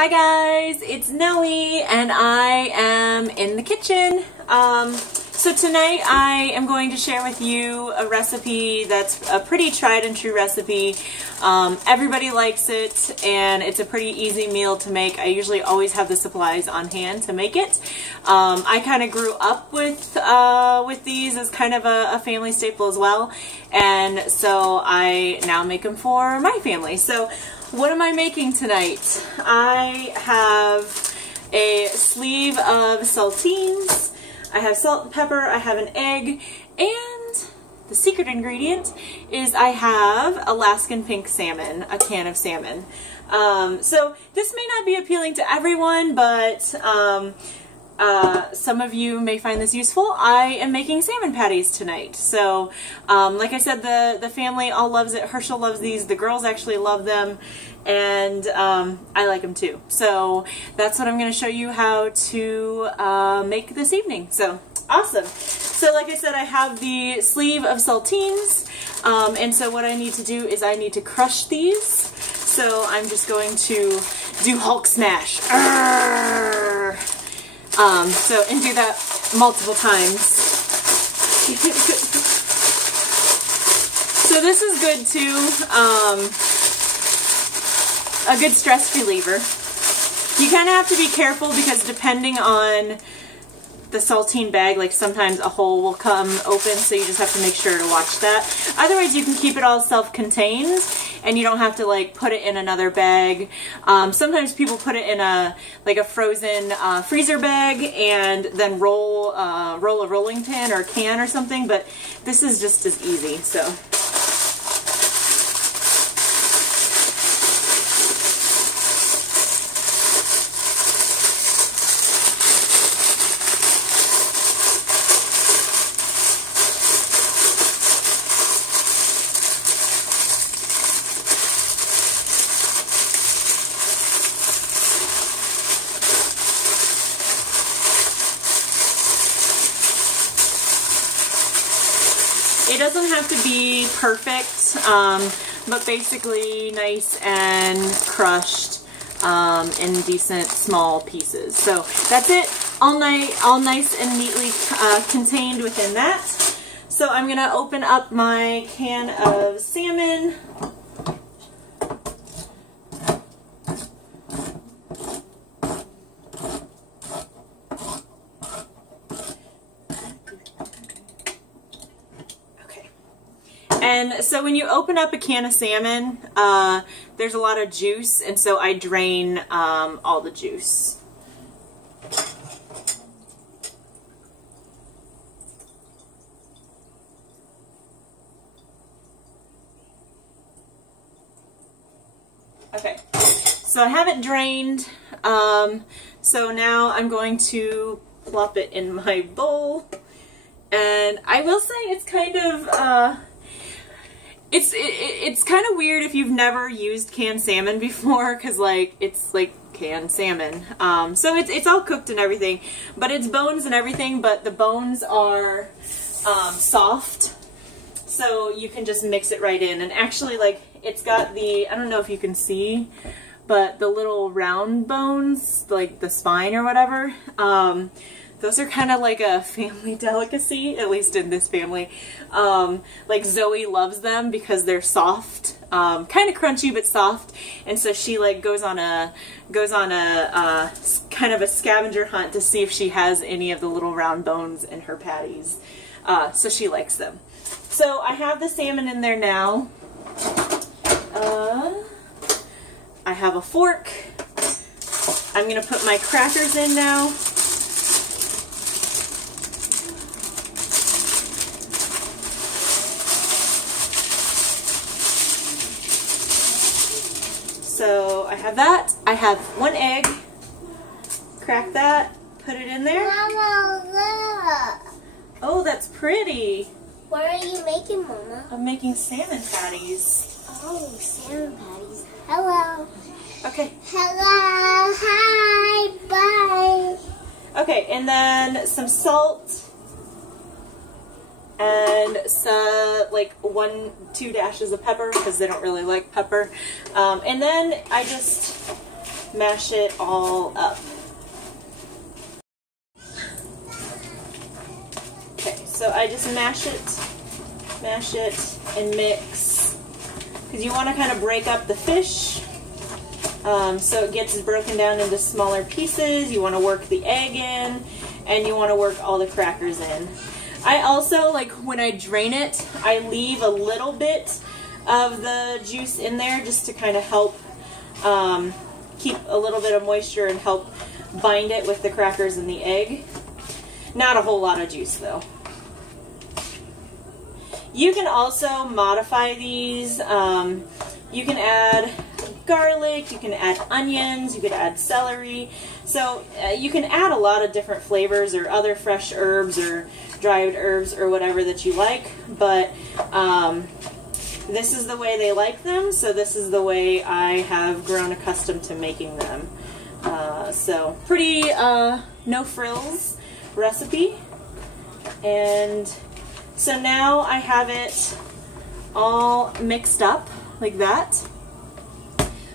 Hi guys, it's Noe and I am in the kitchen. So tonight I am going to share with you a recipe that's a pretty tried and true recipe. Everybody likes it and it's a pretty easy meal to make. I usually always have the supplies on hand to make it. I kind of grew up with these as kind of a family staple as well, and so I now make them for my family. So what am I making tonight? I have a sleeve of saltines, I have salt and pepper, I have an egg, and the secret ingredient is I have Alaskan pink salmon, a can of salmon. So this may not be appealing to everyone, but some of you may find this useful. I am making salmon patties tonight. So, like I said, the family all loves it. Herschel loves these. The girls actually love them. And I like them too. So that's what I'm going to show you how to make this evening. So, awesome. So like I said, I have the sleeve of saltines. And so what I need to do is I need to crush these. So I'm just going to do Hulk smash. Arrgh! And do that multiple times. So this is good too, a good stress reliever. You kind of have to be careful because depending on the saltine bag, like sometimes a hole will come open, so you just have to make sure to watch that. Otherwise you can keep it all self-contained and you don't have to like put it in another bag. Sometimes people put it in a frozen freezer bag and then roll a rolling pin or can or something, but this is just as easy. So it doesn't have to be perfect, but basically nice and crushed in decent small pieces. So that's it, all nice and neatly contained within that. So I'm going to open up my can of salmon. And so when you open up a can of salmon, there's a lot of juice, and so I drain all the juice. Okay, so I have it drained, so now I'm going to plop it in my bowl, and I will say it's kind of... It's kind of weird if you've never used canned salmon before, because it's like canned salmon. So it's all cooked and everything, but it's bones and everything, but the bones are soft, so you can just mix it right in. And actually, like, it's got the, I don't know if you can see, but the little round bones, like the spine or whatever, those are kind of like a family delicacy, at least in this family. Like Zoe loves them because they're soft, kind of crunchy but soft, and so she like goes on a kind of a scavenger hunt to see if she has any of the little round bones in her patties. So she likes them. So I have the salmon in there now. I have a fork. I'm gonna put my crackers in now. So I have that. I have one egg. Crack that. Put it in there. Mama, look. Oh, that's pretty. What are you making, Mama? I'm making salmon patties. Oh, salmon patties. Hello. Okay. Hello. Hi. Bye. Okay, and then some salt. And like 1-2 dashes of pepper because they don't really like pepper. And then I just mash it all up. Okay, so I just mash it and mix, because you want to kind of break up the fish so it gets broken down into smaller pieces. You want to work the egg in, and you want to work all the crackers in. I also, like, when I drain it, I leave a little bit of the juice in there just to kind of help keep a little bit of moisture and help bind it with the crackers and the egg. Not a whole lot of juice though. You can also modify these. You can add garlic, you can add onions, you could add celery. So you can add a lot of different flavors or other fresh herbs or dried herbs or whatever that you like, but this is the way they like them, so this is the way I have grown accustomed to making them. So pretty no frills recipe. And so now I have it all mixed up like that.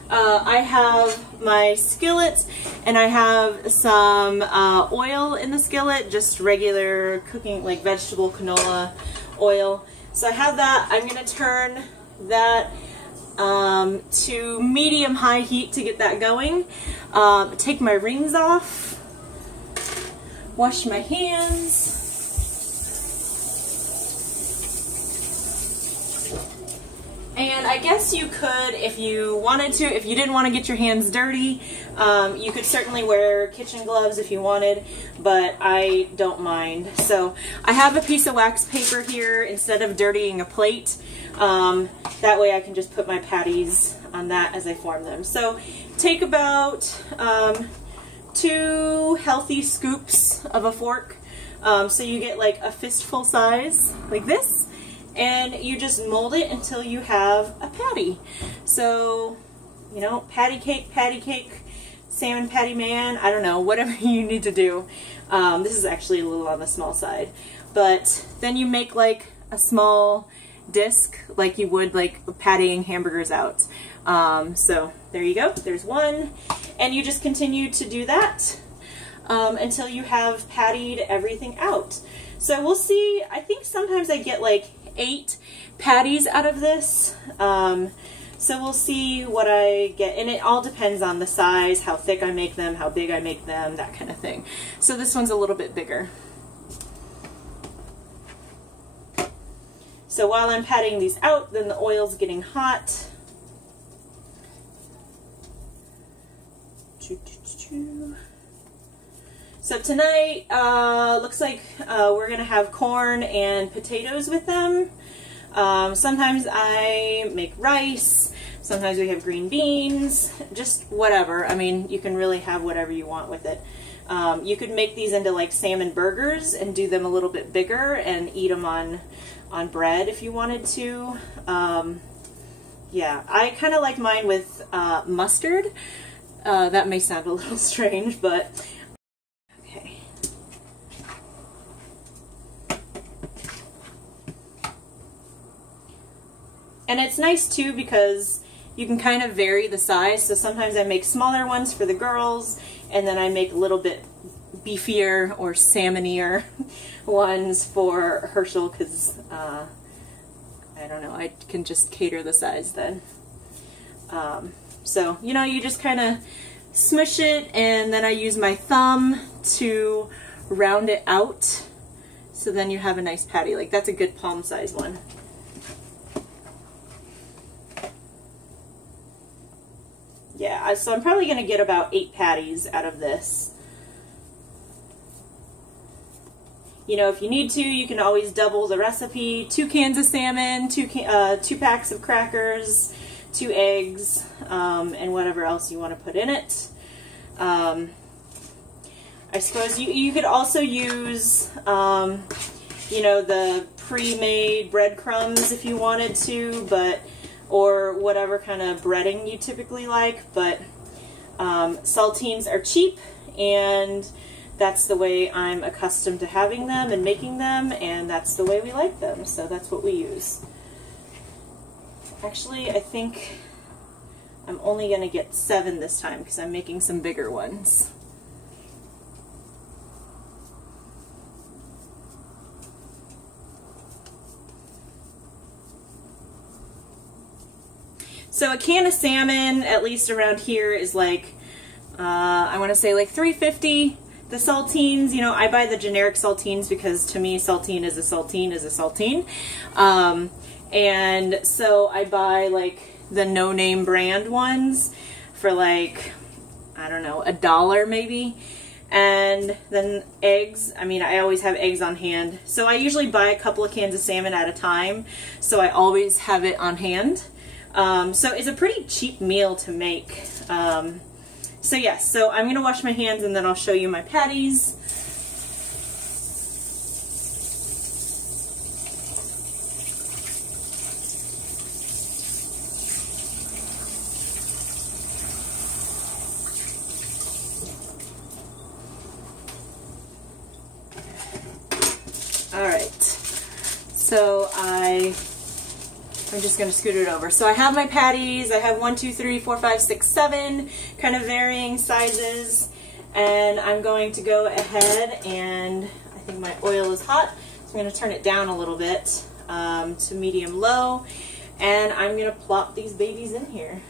I have my skillet, and I have some oil in the skillet, just regular cooking, like vegetable canola oil. So I have that. I'm going to turn that to medium-high heat to get that going. Take my rings off, wash my hands. And I guess you could, if you wanted to, if you didn't want to get your hands dirty, you could certainly wear kitchen gloves if you wanted, but I don't mind. So I have a piece of wax paper here instead of dirtying a plate. That way I can just put my patties on that as I form them. So take about 2 healthy scoops of a fork. So you get like a fistful size, like this. And you just mold it until you have a patty. So, you know, patty cake, salmon patty man, I don't know, whatever you need to do. This is actually a little on the small side. But then you make like a small disc like you would like pattying hamburgers out. So there you go, there's one. And you just continue to do that until you have pattied everything out. So we'll see, I think sometimes I get like 8 patties out of this. So we'll see what I get, and it all depends on the size, how thick I make them, how big I make them, that kind of thing. So this one's a little bit bigger. So while I'm patting these out, then the oil's getting hot. So tonight, looks like we're going to have corn and potatoes with them. Sometimes I make rice, sometimes we have green beans, just whatever. I mean, you can really have whatever you want with it. You could make these into like salmon burgers and do them a little bit bigger and eat them on bread if you wanted to. Yeah, I kind of like mine with mustard. That may sound a little strange, but okay. And it's nice too because you can kind of vary the size. So sometimes I make smaller ones for the girls, and then I make a little bit beefier or salmonier ones for Herschel because I don't know, I can just cater the size then. So, you know, you just kind of smush it, and then I use my thumb to round it out. So then you have a nice patty. Like, that's a good palm size one. Yeah, so I'm probably going to get about 8 patties out of this. You know, if you need to, you can always double the recipe. 2 cans of salmon, 2 packs of crackers, 2 eggs, and whatever else you want to put in it. I suppose you could also use, you know, the pre-made breadcrumbs if you wanted to, but or whatever kind of breading you typically like, but saltines are cheap, and that's the way I'm accustomed to having them and making them, and that's the way we like them, so that's what we use. Actually, I think I'm only going to get 7 this time because I'm making some bigger ones. So a can of salmon, at least around here, is like, I want to say like $3.50. The saltines, you know, I buy the generic saltines because to me saltine is a saltine is a saltine. And so I buy like the no-name brand ones for like, I don't know, $1 maybe. And then eggs, I mean, I always have eggs on hand. So I usually buy a couple of cans of salmon at a time, so I always have it on hand. So it's a pretty cheap meal to make. So yes, so I'm going to wash my hands and then I'll show you my patties. Alright, so I'm just going to scoot it over. So I have my patties. I have 1, 2, 3, 4, 5, 6, 7 kind of varying sizes. And I'm going to go ahead and I think my oil is hot. So I'm going to turn it down a little bit to medium low. And I'm going to plop these babies in here.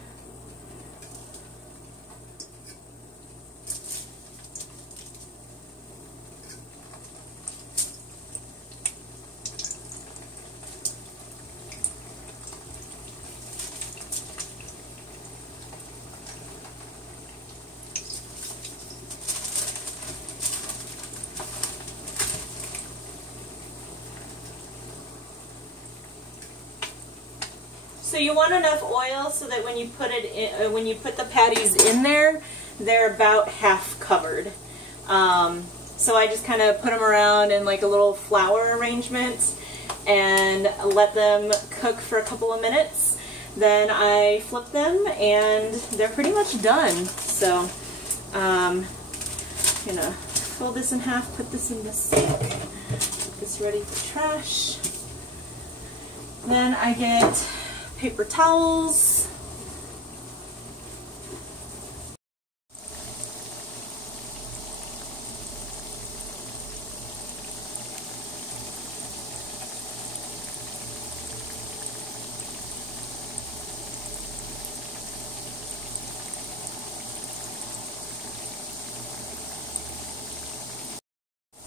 So you want enough oil so that when you put it in, when you put the patties in there, they're about half covered. So I just kind of put them around in like a little flour arrangement and let them cook for a couple of minutes. Then I flip them and they're pretty much done. So I'm gonna fold this in half, put this in the sink, get this ready for trash. Then I get paper towels.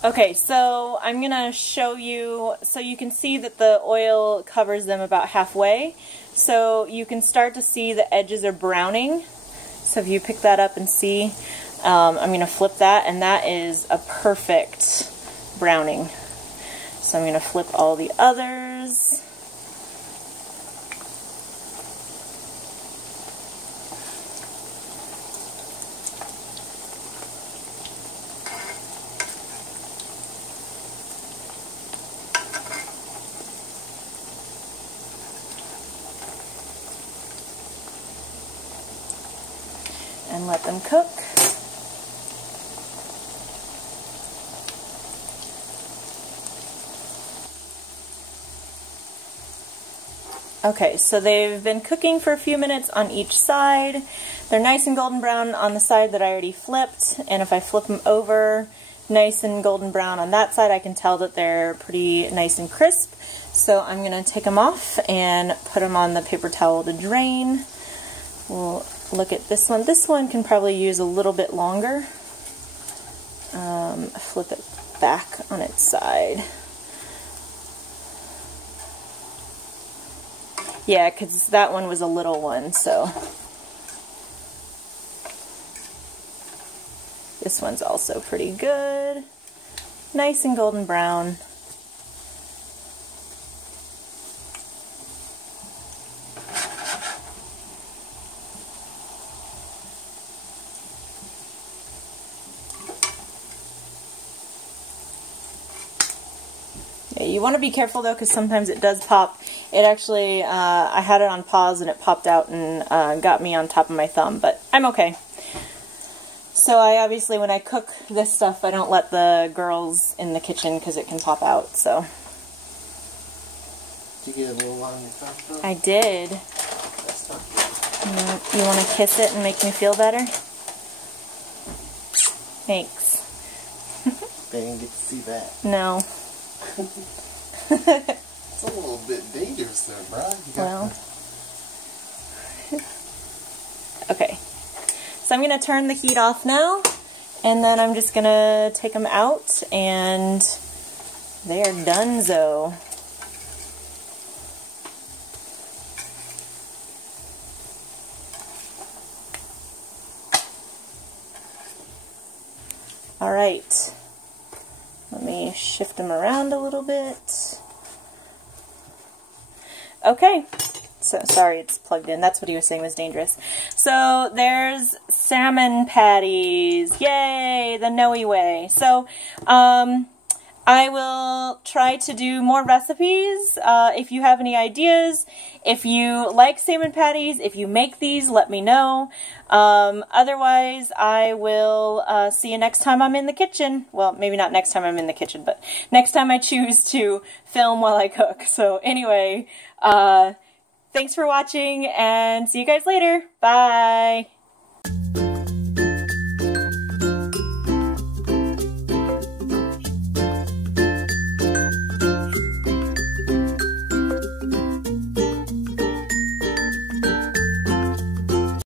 Okay, so I'm gonna show you, so you can see that the oil covers them about halfway. So you can start to see the edges are browning. So if you pick that up and see, I'm gonna flip that, and that is a perfect browning. So I'm gonna flip all the others. And let them cook. Okay, so they've been cooking for a few minutes on each side. They're nice and golden brown on the side that I already flipped, and if I flip them over, nice and golden brown on that side, I can tell that they're pretty nice and crisp. So I'm going to take them off and put them on the paper towel to drain. We'll look at this one. This one can probably use a little bit longer. Flip it back on its side. Yeah, because that one was a little one, so. This one's also pretty good. Nice and golden brown. You want to be careful though, because sometimes it does pop. It actually, I had it on pause and it popped out and got me on top of my thumb, but I'm okay. So I obviously, when I cook this stuff, I don't let the girls in the kitchen because it can pop out, so. Did you get a little on your thumb though? I did. That's not good. You want to kiss it and make me feel better? Thanks. They didn't get to see that. No. It's a little bit dangerous there, bro. Well. Okay. So I'm going to turn the heat off now, and then I'm just going to take them out, and they are donezo. All right. Let me shift them around a little bit. Okay. So, sorry, it's plugged in. That's what he was saying was dangerous. So, there's salmon patties. Yay! The Noe way. So, I will try to do more recipes. If you have any ideas, if you like salmon patties, if you make these, let me know. Otherwise, I will see you next time I'm in the kitchen. Well, maybe not next time I'm in the kitchen, but next time I choose to film while I cook. So anyway, thanks for watching, and see you guys later. Bye!